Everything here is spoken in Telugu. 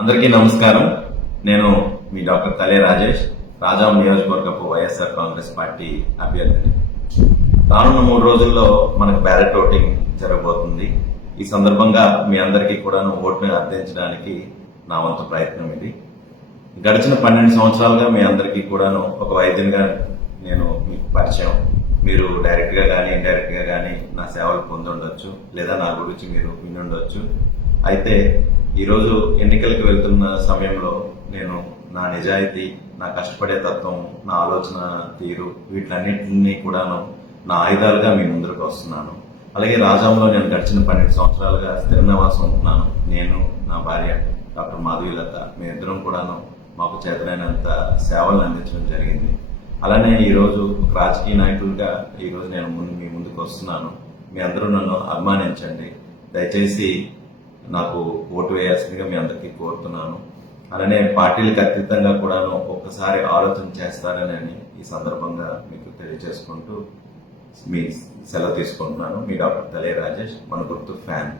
అందరికీ నమస్కారం. నేను మీ డాక్టర్ తలే రాజేష్, రాజాం నియోజకవర్గపు వైఎస్ఆర్ కాంగ్రెస్ పార్టీ అభ్యర్థిని. రానున్న 3 రోజుల్లో మనకు బ్యాలెట్ ఓటింగ్ జరగబోతుంది. ఈ సందర్భంగా మీ అందరికీ కూడా ఓటుని అర్థించడానికి నా వంతు ప్రయత్నం ఇది. గడిచిన 12 సంవత్సరాలుగా మీ అందరికీ కూడాను ఒక వైద్యునిగా నేను మీకు పరిచయం. మీరు డైరెక్ట్ గా కానీ ఇండైరెక్ట్ గా కానీ నా సేవలు పొందుండొచ్చు, లేదా నా గురించి మీరు వినుండొచ్చు. అయితే ఈరోజు ఎన్నికలకు వెళ్తున్న సమయంలో నేను నా నిజాయితీ, నా కష్టపడే తత్వం, నా ఆలోచన తీరు, వీటన్నిటిని కూడాను నా ఆయుధాలుగా మీ ముందుకు వస్తున్నాను. అలాగే రాజాంలో నేను గడిచిన 12 సంవత్సరాలుగా స్థిర నివాసం ఉంటున్నాను. నేను, నా భార్య డాక్టర్ మాధవీలత, మీ ఇద్దరం కూడాను మాకు చేతనైనంత సేవలను అందించడం జరిగింది. అలానే ఈరోజు ఒక రాజకీయ నాయకుడిగా ఈరోజు నేను మీ ముందుకు వస్తున్నాను. మీ అందరూ నన్ను అభిమానించండి. దయచేసి నాకు ఓటు వేయాల్సిందిగా మీ అందరికీ కోరుతున్నాను. అలానే పార్టీలకు అతీతంగా కూడాను ఒక్కసారి ఆలోచన చేస్తారని ఈ సందర్భంగా మీకు తెలియజేసుకుంటూ మీ సెలవు తీసుకుంటున్నాను. మీ డాక్టర్ తలే రాజేష్, మన గుర్తు ఫ్యాన్.